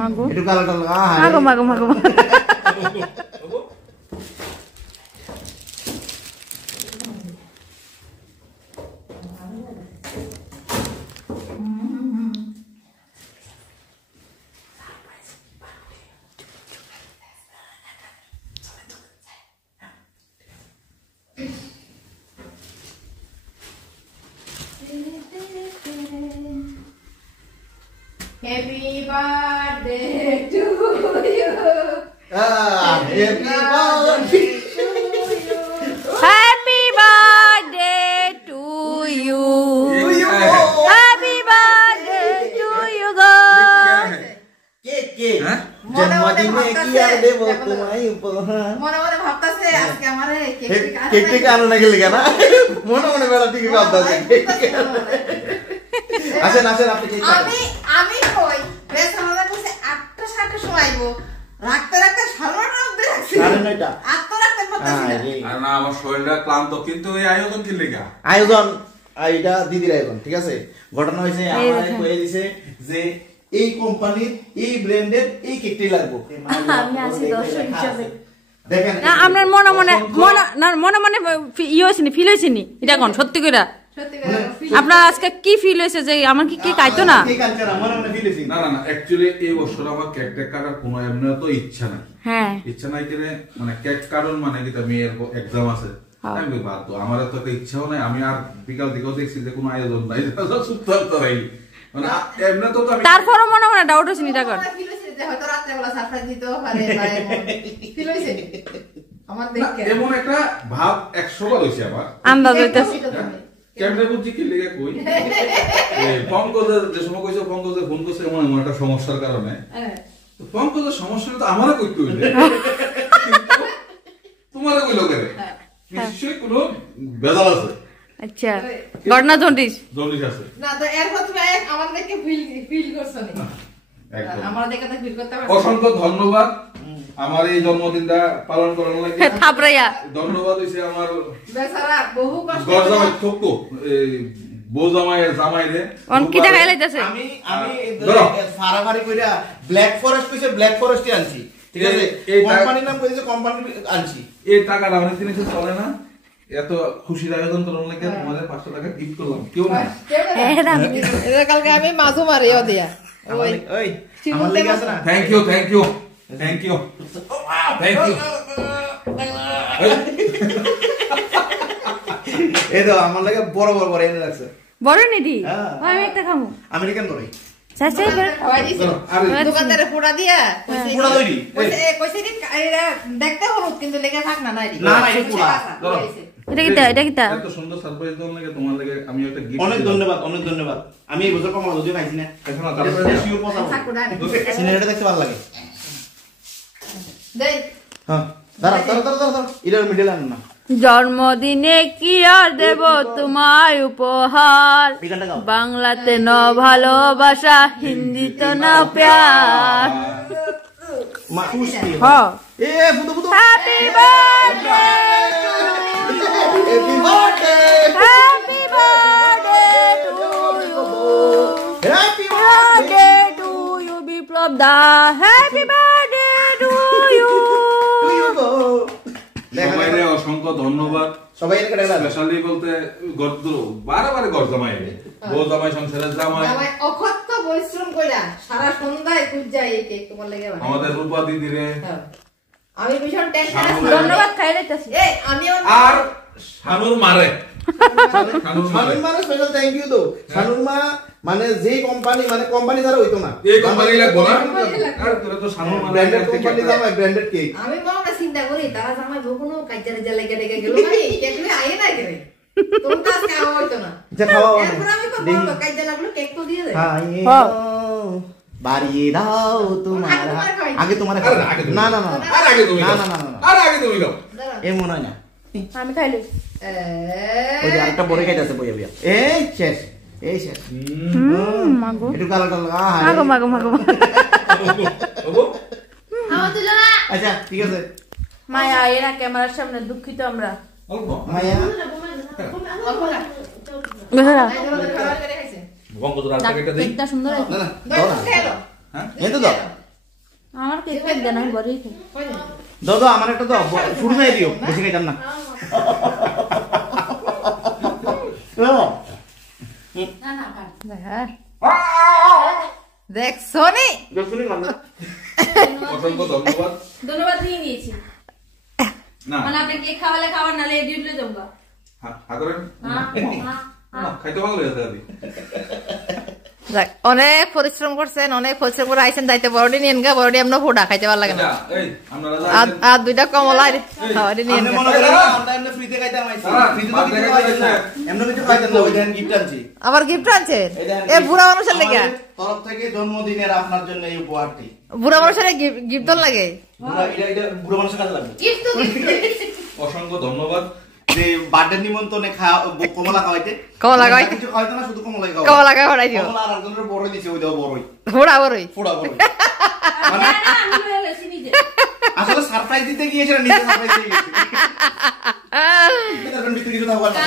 মাগো একটু কালারটা লাগা মাগো মাগো মাগো Happy birthday to you. Happy birthday Happy birthday to you. Happy birthday to you guys. Cake cake জন্মদিনে কি আর দেব তোমায় উপহার মনে মনে ভাবতাছে আজকে আমারে কেক কেক আনো না গেলে কেন মনে মনে বেলা থেকে ভাবতাছে আসেন আসেন আপনি কেক আমি কই বেশ আমাদের কাছে 8টা 7টা সময়বো রাখতে রাখতে সারাটা অবধি রাখছি আরে না এটা আত্ম রাখতে পারতাছি না আর না আমার শরীরটা ক্লান্ত কিন্তু এই আয়োজন কি লেগা আয়োজন এইটা দিদির আয়োজন ঠিক আছে ঘটনা হইছে আমারে কই দিছে যে এই কোম্পানির এই ব্র্যান্ডের এই কেকটি লাগবে আমি আছি দর্শক হিসেবে দেখেন না আপনার মনে মনে মনে মনে ইয়ে হয়েছে ফিল হয়েছে নি এটা কোন সত্যি করে সত্যি করে আপনার আজকে কি ফিল হয়েছে যে আমার কি কাইতো না কেক আনছে না মনে মনে ফিল হইছে না না না অ্যাকচুয়ালি এই বছর আমার কেক টেক কাটার কোনো এমনি তো ইচ্ছা নাই হ্যাঁ ইচ্ছা নাই কেন মানে কেক কাটার মানে কি মেয়ের এক্সাম আছে আমি বাদ তো আমার তো একটা ইচ্ছাও নাই আমি আর বিকাল দিকেও দেখছি যে কোনো আয়োজন নাই সুপ্ত রাই মানে এমনি তো আমি তারপরও মনে মনে ডাউট হয়েছে নি টাকা ফিল হইছে যে হয়তো রাতে বেলা সারপ্রাইজ দিতেও পারে বা ফিল হইছে আমার দেখে এমন একটা ভাব 100 বার হইছে আমার আন্দাজ হইতাছে ক্যামেরা বুঝি কি লেগে কই পঙ্কজের যে সময় কইছো পঙ্কজের ফোন করছে এমন এমন একটা সমস্যার কারণে তো পঙ্কজের সমস্যাটা তো আমারও কইতে হইবে তোমারও কইলো কেন নিশ্চয়ই কোনো বেজাল আছে আচ্ছা ঘটনা জন্ডিস আছে না তো এরপর তুমি আমার দেখে ফিল করছো না একদম আমার দেখে তো ফিল করতে পারছো অসংখ্য ধন্যবাদ আমার এই জন্মদিনটা পালন করার লাগি থাপড়াইয়া ধন্যবাদ হইছে আমার বেচারা বহু কষ্ট গরজামাই থকো এই বৌজামাইয়ের জামাইরে অন কি টাকা লাইতাছে আমি ফারাফারি কইরা ব্ল্যাক ফরেস্ট কইছে ব্ল্যাক ফরেস্টই আনছি ঠিক আছে কোম্পানির নাম কইছে কোম্পানি আনছি এই টাকাটা অনেক দিন এসে চলে না এত খুশির আয়োজন করার লাগে তোমাদের 500 টাকা গিফট করলাম কেউ না এটা কালকে আমি মাছও মারিও দিয়া ওই ওই আমার লাগি আছে না thank you thank you thank you thank you এই তো আমার লাগে বড় বড় বড় এনে রাখছে বড় নিদি আমি একটা খামু আমেরিকান বড় চাই চাই খাওয়াই দিছি দোকানদারে পোড়া দিয়া পুরা দইরি কইছে কি এরা দেখতে হলুদ কিন্তু লেগে থাক না নাই না এটা পুরা এটা কিটা এত সুন্দর সারপ্রাইজ দেওয়ার লাগে তোমার লাগে আমি একটা গিফট অনেক ধন্যবাদ আমি এই বছর কমলা দুধ খাইছি না এখন তারপরে শিওর পছাবো সিনেমাটা দেখতে ভালো লাগে দেই হ্যাঁ দাঁড়া এটার মিডল আন না জন্মদিনে কি আর দেব তোমায় উপহার বাংলাতে ন ভালোবাসা হিন্দিতে না প্যার মা খুশি হ্যাঁ এ ফুটো happy birthday happy birthday happy birthday to you happy birthday to you Biplab da happy birthday to you সবাইরে অসংখ্য ধন্যবাদ সবাই এর কাছে স্পেশালি বলতে গদ্দু বারে ঘর জামাই বউ জামাই সংসারের জামাই আমার অকথ্য পরিশ্রম কইরা সারা সন্ধ্যায় খুঁজ যায় এই কেক তোমার লাগে বানাই আমাদের রূপা দিদিরে আমি ভীষণ টেনশন আছি ধন্যবাদ খাই লাইতাছি এই আমিও আর শানুর মারে শানুর মানে স্পেশাল থ্যাংক ইউ তো শানুর মা মানে যে কোম্পানি মানে কোম্পানি দ্বারা হইতো না এই কোম্পানি লাগবো না আর তোরা তো শানুর মানে ব্র্যান্ডেড কোম্পানি জামাই ব্র্যান্ডেড কেক আমি মনে চিন্তা করি তারা জামাই বকুনো কাইজারে জ্বালাই কেটে গেল মানে কেক নিয়ে আইয়ে না কেন তোর কাছে খাওয়া হইতো না যা খাওয়া এরপর আমি তো বলবো কাইজা লাগলো কেক তো দিয়ে দে হ্যাঁ বাড়িয়ে দাও তোমার আগে তোমার না না না আর আগে তুমি না না না আর আগে তুমি দাও এই মনে হয় না আমি খাইলি ওই যে আরেকটা বড় খাইতেছে বইয়া বইয়া এই শেষ মাগো একটু কালারটা লাগা মাগো মাগো মাগো খাওয়া দিল না আচ্ছা ঠিক আছে মায়া এরা ক্যামেরার সামনে দুঃখিত আমরা অল্প মায়া বেহারা বঙ্গবন্ধু রাস্তা কেটে দেই কেকটা সুন্দর আছে না না দাও খেলো হ্যাঁ এই তো দাও আমার কেক দেন আমি বড়ই খাই দাও দাও আমার একটা দাও শুরু নাই দিও বেশি খাইতাম না দেখছো নি অসংখ্য ধন্যবাদ ধন্যবাদ নিয়ে নিয়েছি না মানে আপনি কেক খাওয়ালে খাবার নালে ডিউটিতে যাবো হা করেন খাইতে ভালো হয়েছে দাদি যাক অনেক পরিশ্রম করছেন অনেক পরিশ্রম করে আইছেন দাইতে বড়ডি নিয়েন গা বড়ডি আমরা ফোড়া খাইতে ভালো লাগে না এই আপনারা আর দুইটা কমলা খাওয়ারি নিয়েন আমি গা। মনে করি আমরা এমনি ফ্রিতে খাইতাম আইছি ফ্রিতে তো কিছু খাইতাম না এমনি কিছু খাইতাম না ওই দেন গিফট আনছি আবার গিফট আনছেন এই দেখেন এ বুড়া মানুষের লেগে আমাদের তরফ থেকে জন্মদিনের আপনার জন্য এই উপহারটি বুড়া মানুষের গিফট লাগে এটা বুড়ো মানুষের কাছে লাগবে গিফট তো অসংখ্য ধন্যবাদ যে বার্থডে নিমন্ত্রণে কমলা খাওয়াইতে কমলা খাওয়াইতে? কিছু খাওয়াইতে না শুধু কমলাই খাওয়াই কমলা খাওয়া পড়াই দিও কমলা আর একজনের বড়ই দিছে ওই দাও বড়ই বুড়া বড়ই ফোড়া বড়ই না আমি হয়ে গেছি নিজে আসলে সারপ্রাইজ দিতে গিয়েছিল নিজে সারপ্রাইজ দিয়ে গেছে তারপর ভিতরে কিছু থাকবার না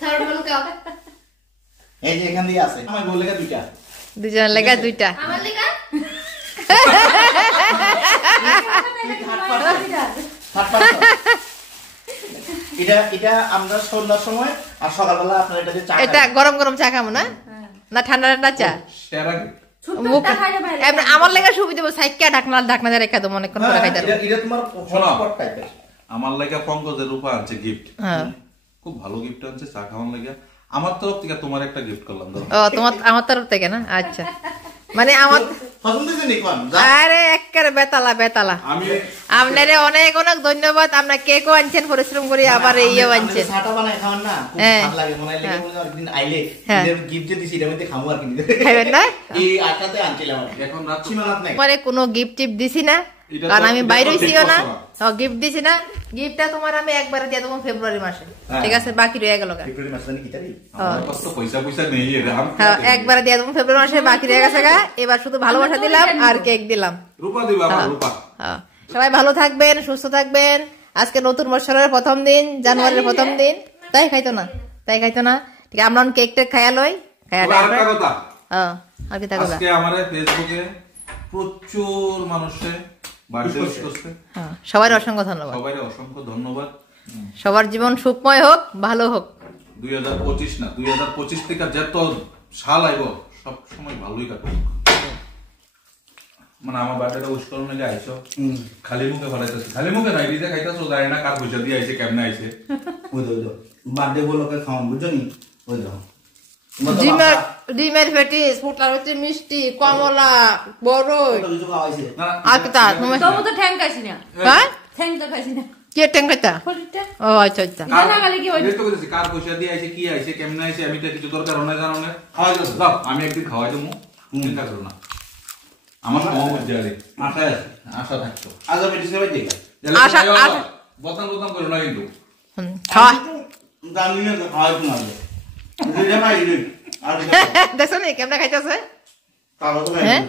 থার্ড হলো কাপ এই যে এখান দিয়ে আছে আমার বলে লেখা দুইটা দুজনের লেগে দুইটা আমার লেখা এটা আমরা সন্ধ্যার সময় আর সকালবেলা আপনার এটা যে চা এটা গরম গরম চা খাবো না না ঠান্ডা ঠান্ডা চা সেরা ছোটটা খাইলে ভাই এবার আমার লেগে সুবিধা দেবো সাইকা ঢাকনা দিয়ে রেখে দেবো অনেকক্ষণ পরে খাইতে পারবো। এটা তোমার হটস্পট টাইপের আমার লাগে পঙ্কজের রূপা আনছে গিফট হ্যাঁ খুব ভালো গিফট আনছে চা খাওয়ার লাগে আমার তরফ থেকে তোমার একটা গিফট করলাম ধরো ও তোমার আমার তরফ থেকে না আচ্ছা মানে আমার পছন্দ হয়েছে নি কোন আরে একেবারে বেতালা আমি আপনারে অনেক অনেক ধন্যবাদ আপনার কেকও আনছেন পরিশ্রম করে আবার এইও আনছেন ছাটা বানায় খাওয়ান না খুব হ্যাঁ। ভালো লাগে মনে হয় হ্যাঁ। একদিন আইলে হ্যাঁ। গিফট যে দিছি এটা মধ্যে খামু আর কি খাইবেন না এই আটাতে আনছিলাম আর কি। এখন রাত সীমানাত নাই তোমারে কোনো গিফট টিপ দিছি না এটা কারণ তো- আমি এটা তো বাইরে হইছিও না ঠিক গিফট দিছি না গিফটটা তোমার আমি একবারে দিয়ে দেবো ফেব্রুয়ারি মাসে হ্যাঁ। ঠিক আছে বাকি রয়ে গেল গা। ফেব্রুয়ারি মাসে জানি কি তারিখ আমার কাছে তো পয়সা নেই রে আমি হ্যাঁ একবারে দিয়ে দেবো ফেব্রুয়ারি মাসে বাকি রয়ে গেছে গা এবার শুধু ভালোবাসা দিলাম আর কেক দিলাম রূপা দিবা আমার রূপা হ্যাঁ। সবাই ভালো থাকবেন সুস্থ থাকবেন আজকে নতুন বছরের প্রথম দিন জানুয়ারির প্রথম দিন তাই খাইতো না ঠিক আছে, আমরা কেক টেক খাইয়া লই খাইয়া তবে আরেকটা কথা হ্যাঁ আর কি থাকবে আজকে আমার ফেসবুকে প্রচুর মানুষে বার্থডে উইশ করছে হ্যাঁ সবার অসংখ্য ধন্যবাদ সবাই অসংখ্য ধন্যবাদ সবার জীবন সুখময় হোক ভালো হোক 2025 না 2025 থেকে যত সাল আইব সব সময় ভালোই কাটুক মানে আমার বার্থডেটা উইশ করুন নাকি আইছো খালি মুখে ফলাইতেছে খালি মুখে নাই দিতে খাইতেছো জানি না কার পয়সা দিয়ে আইছে কেমনে আইছে ওই দো বার্থডে বলোকে খাওয়ান বুঝছো নি ওই দাও ডিমের পেটিস ফুটার হচ্ছে মিষ্টি কমলা বড়ই কিছু খাওয়াইছে না আর কি তা তুমি তবু তো ঠ্যাং খাইছি না হ্যাঁ ঠ্যাং তো খাইছি না কে টেঙ্গাইতা ফলিটা ও আচ্ছা আচ্ছা জানা গেলে কি হয়? কার পয়সা দিয়ে আইছে কি আইছে কেমনে আইছে আমি তো কিছু দরকার নাই জানো না খাওয়াইতেছো দাও আমি একদিন খাওয়াই দেবো চিন্তা করো না আমার সময় মধ্যে আরে আশা আছে আশা থাকতো আজ আমি ডিসকাউন্ট দিই আশা- বদনাম করো না কিন্তু খাওয়া দামি না খাওয়াই তো না দিলে ভাই দিই আর দেখছো নি কেমনে খাইতেছে কাগজ তো হ্যাঁ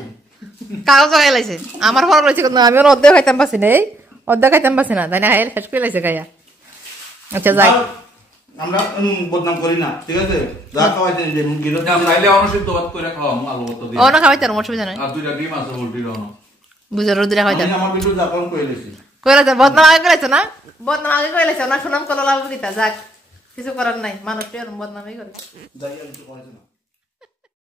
কাগজ খাই লাইছে আমার ফল রয়েছে কিন্তু আমি অর্ধেক খাইতাম পাচ্ছি না এই অর্ধেক খাইতাম পাচ্ছি না তাই না খাই শেষ করে লাইছে খাইয়া আচ্ছা যাই আমরা বদনাম করি না ঠিক আছে যা খাওয়াইতে দিন গিলো নাইলে অনসিদ্ধ ভাত করে খাওয়া আলু ভর্তা দিয়ে অন্য খাওয়াইতাম অসুবিধা নাই আর দুইটা ডিম আছে পোল্ট্রির অন বুঝে রোদিরা খাইতাম আমার ভিডিও যা কম করে দিছি কইলাছে বদনাম আগে কইলাছে না বদনাম আগে কইলাছে না সুনাম কলা লাভ দিতা যাক কিছু করার নাই মানুষ বদনামই করে যাই আমি কিছু করেছি না